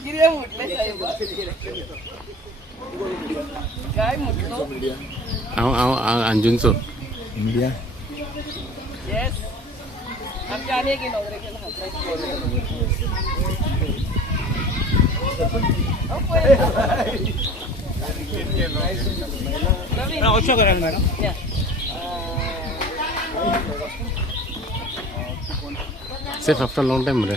किती म्हटलं साहेब काय म्हटलो अंजुनचो मीडिया येस आमच्या अनेक इनॉग्रेशन अशोक करायला madam safe after long time रे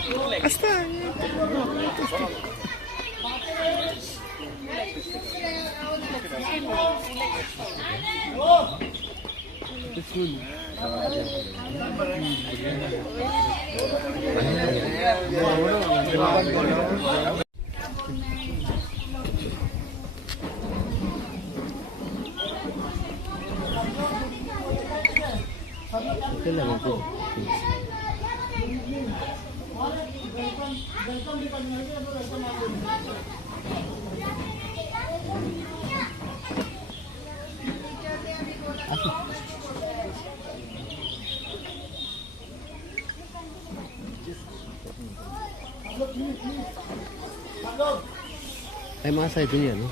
ay masa itu ya no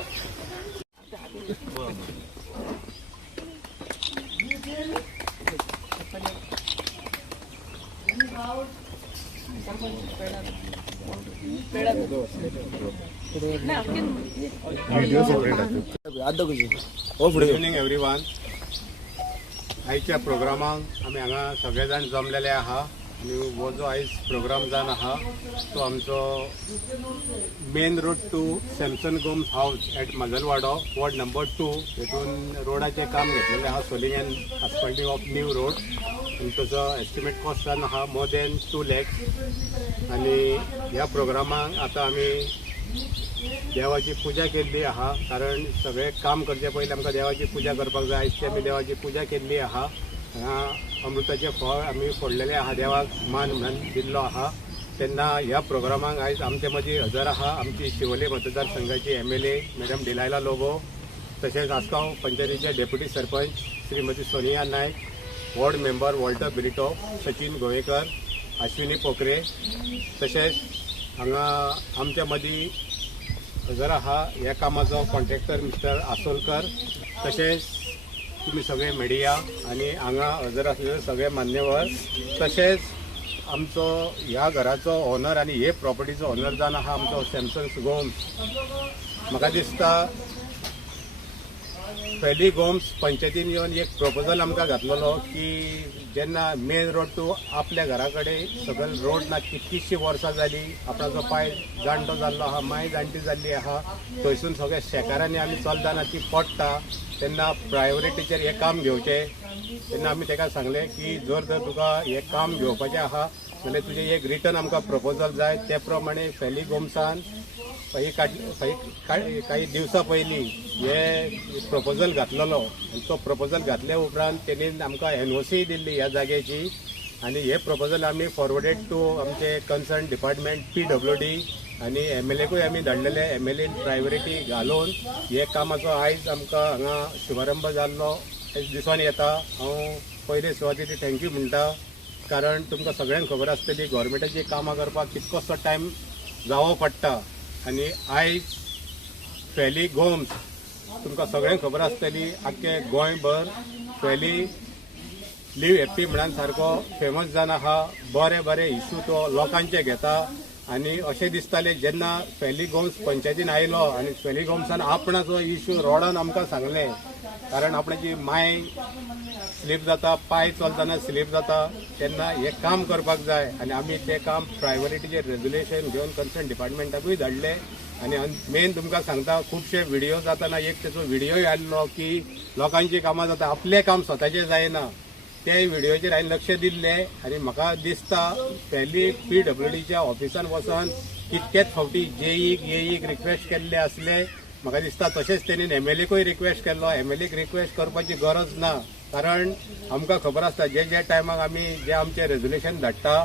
good evening everyone. आयच्या प्रोग्रामाक आमी हांगा सगळे जाण जमलेले आहा आनी हो जो आयज प्रोग्राम जावन आहा तो आमचो main road to Samson Gomes house at Majalwado ward number 2 हेतून रोडाचे काम घेतलेले आहा soling and asphalting of new road आनी ताचो एस्टिमेट कॉस्ट जावन आहा मोर देन 2 lakhs. आनी ह्या प्रोग्रामाक आतां आमी देवाची पुजा केल्ली आहा कारण सगळे काम करचे पयलीं आमकां देवाची पुजा करपाक जाय. आयजची आमी देवाची पुजा केल्ली आहा. हांगा अमृताचे फळ आमी फोडलेले आहा देवाक मान म्हणून दिल्लो आहा. तेन्ना ह्या प्रोग्रामाक आयज आमचे मदीं हजर आहा आमची शिवोले मतदारसंघाची MLA मॅडम डिलायला लोबो, तशेंच आसगांव पंचायतीचे deputy sarpanch Shrimati Sonia Naik, ward member Walter Brito, Sachin Govekar, Ashwini Pokhare, तशेंच हांगा आमच्या मदीं हजर आहा ह्या कामाचो कॉन्ट्रॅक्टर मिस्टर आसोलकर, तशेंच तुम्ही सगळे मिडिया आणि हांगा हजर असलेले सगळे मान्यवर, तशेंच आमचो ह्या घराचो ओनर आणि हे प्रॉपर्टीचो ओनर जावन आहा आमचो सॅमसन गोम्स. म्हाका दिसता फेली गोम्स पंचायतीन येवन एक प्रपोजल आमकां घातलेलो की जेन्ना मेन रोड टू आपल्या घरा कडेन सकयल रोड ना कितलीशीं वर्सां जाली, आपणाचो पाय जाणटो जाल्लो आहा, माय जाणटी जाल्ली आहा, थंयसून सगळ्या शेकारांनी आमी चलतना ती पडटा तेन्ना प्रायोरिटीचेर हें काम घेवचें. तेन्ना आमी ताका सांगलें की जर तर तुका हें काम घेवपाचें आहा जाल्यार तुजें एक रिटर्न आमकां प्रपोजल जाय. ते प्रमाणे फेली गोम्सान काही दिवसां पयलीं हे प्रपोजल घातलेलो आनी तो प्रपोजल घातल्या उपरांत तेणी आमकां NOC दिल्ली ह्या जाग्याची आनी हे प्रपोजल आमी फॉरवर्डेड टू आमचे कन्सर्न डिपार्टमेंट PWD आनी MLAकूय आमी धाडलेले. MLA प्रायोरिटी घालून हे कामाचो आयज आमकां हांगा शुभारंभ जाल्लो दिसून येता. हांव पयले सुवातेर थँक्यू म्हणटा कारण तुमकां सगळ्यांक खबर आसतली गव्हर्मेंटाची कामां करपाक कितकोसो टायम जावो पडटा आनी आयज फेली गोम्स तुमकां सगळ्यांक खबर आसतली आख्खे गोंयभर फेली लिव हॅप्पी म्हणून सारको फेमस जावन आहा. बरे बरे इश्यू तो लोकांचे घेता आनी अशें दिसतालें जेन्ना फेली गोम्स पंचायतीन आयलो आनी फेली गोम्सान आपणाचो इश्यू रोडान आमकां सांगलें कारण आपणाची माय स्लीप जाता, पाय चलतना स्लीप जाता, तेन्ना हें काम करपाक जाय आनी आमी तें काम प्रायोरिटीचेर रेग्युलेशन घेवन कन्सर्न डिपार्टमेंटाकूय धाडलें. आनी मेन तुमकां सांगता खुबशे व्हिडिओ जाताना एक तेचो व्हिडिओय आयल्लो की लोकांची कामां जाता आपलें काम स्वताचें जायना. ते व्हिडिओचेर हांवें लक्ष दिल्लें आनी म्हाका दिसता फेली PWDच्या ऑफिसान वचून कितकेच फावटी जेईक रिक्वेस्ट केल्ले आसले. म्हाका दिसता तशेंच तेणी MLAकूय रिक्वेस्ट केल्लो. MLAक रिक्वेस्ट करपाची गरज ना कारण आमकां खबर आसता जे टायमाक आमी जे आमचें रेजोल्युशन धाडटा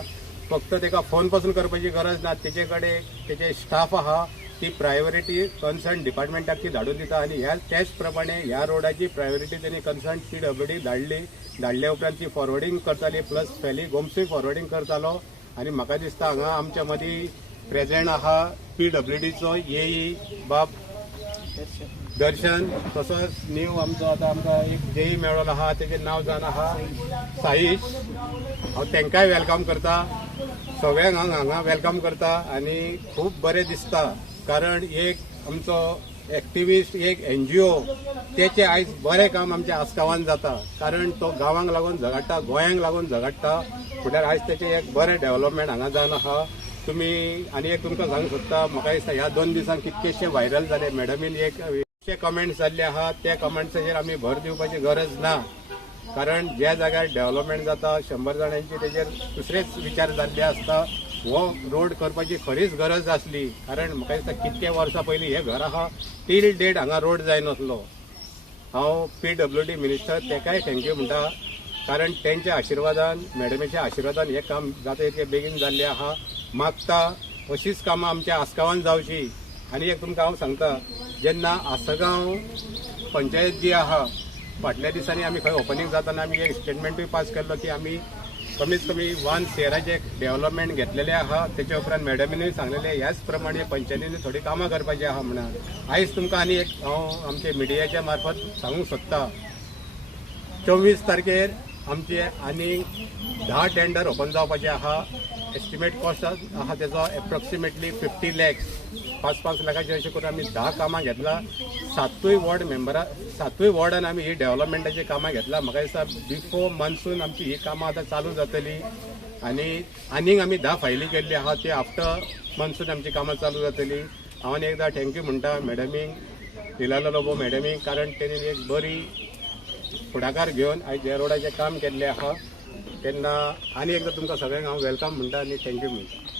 फक्त ताका फोन पासून करपाची गरज ना. तेचे कडेन तेचे स्टाफ आहा ती प्रायोरिटी कन्सर्न डिपार्टमेंटाक ती धाडून दिता आनी त्याच प्रमाणे ह्या रोडाची प्रायोरिटी तेणी कन्सर्न PWD धाडल्या उपरांत ती फॉरवर्डिंग करताली प्लस फेली गोम्सूय फॉरवर्डिंग करतालो आनी म्हाका दिसता हांगा आमच्या मदीं प्रेझेंट आहा PWDचो EE बाब दर्शन, तसोच न्यू आमचो आतां आमकां एक जेई मेळ्ळो आहा, तेजें नांव जावन आहा साईश. हांव तांकांय वेलकम करता, सगळ्यांक हांगा वेलकम करता आनी खूब बरें दिसता. कारण एक आमचो एक्टिविस्ट, एक NGO तेचे आयज बरें काम आमच्या आसगांवांत जाता. कारण तो गांवांक लागून झगडटा, गोंयांक लागून झगडटा, फुडें आयज तेचें एक बरें डेव्हलपमेंट हांगा जावन आहा. तुमी आनी एक तुमकां सांगूंक सोदता, म्हाका दिसता ह्या 2 दिसांक कितकेशे व्हायरल जाले. मॅडमीन एक कमेंट्स जाल्ले आहा, त्या कमेंट्साचेर आमी भर दिवपाची गरज ना. कारण ज्या जाग्यार डेव्हलपमेंट जाता 100 जाणांची तेजेर दुसरेच विचार जाल्ले आसता. हो रोड करपाची खरीच गरज आसली. कारण म्हाका दिसता कितके वर्सां पयलीं हे घर आहा टील डेट हांगा रोड जायनासलो. हांव PWD मिनिस्टर तेकाय थँक्यू म्हणटा. कारण तेंच्या आशिर्वादान, मॅडमीच्या आशिर्वादान हे काम जाता इतके बेगीन जाल्ले आहा. मागता अशीच कामां आमच्या आसगांवांत जावची. आनी एक तुमकां हांव सांगता, जेन्ना आसगांव पंचायत जी आहा, फाटल्या दिसांनी आमी खंय ओपनिंग जाताना आमी एक स्टेटमेंटूय पास केल्लो की आमी कमीत कमी 1 शेअराचे डेव्हलपमेंट घेतलेले आहा. तेच्या उपरांत मॅडमीनूय सांगलेले ह्याच प्रमाणे पंचायतींनी थोडी कामां करपाची आहा म्हणून. आयज तुमकां आनी एक हांव आमचे मिडियाच्या मार्फत सांगूंक सोदता, 24 तारखेर आमचे आनी 10 टेंडर ओपन जावपाचे आहा. एस्टिमेट कॉस्ट आहा तेजो एप्रॉक्सिमेटली 50 lakhs, 5-5 लाखाचे अशें करून आमी 10 कामां घेतला. 7 वॉर्डान आमी ही डेव्हलपमेंटाची कामां घेतला. म्हाका दिसता बिफोर मान्सून आमची ही कामां आतां चालू जातली. आनीक आमी 10 फायली केल्ली आहा, ती आफ्टर मान्सून आमची कामां चालू जातली. हांव आनी एकदां थँक्यू म्हणटा मॅडमीक, हिलालो लोबो मॅडमीक. कारण तेणी एक बरी फुडाकार घेवन आयज ह्या रोडाचें काम केल्लें आहा. तेन्ना आनी एकदां तुमकां सगळ्यांक हांव वेलकम म्हणटा आनी थँक्यू म्हणटा.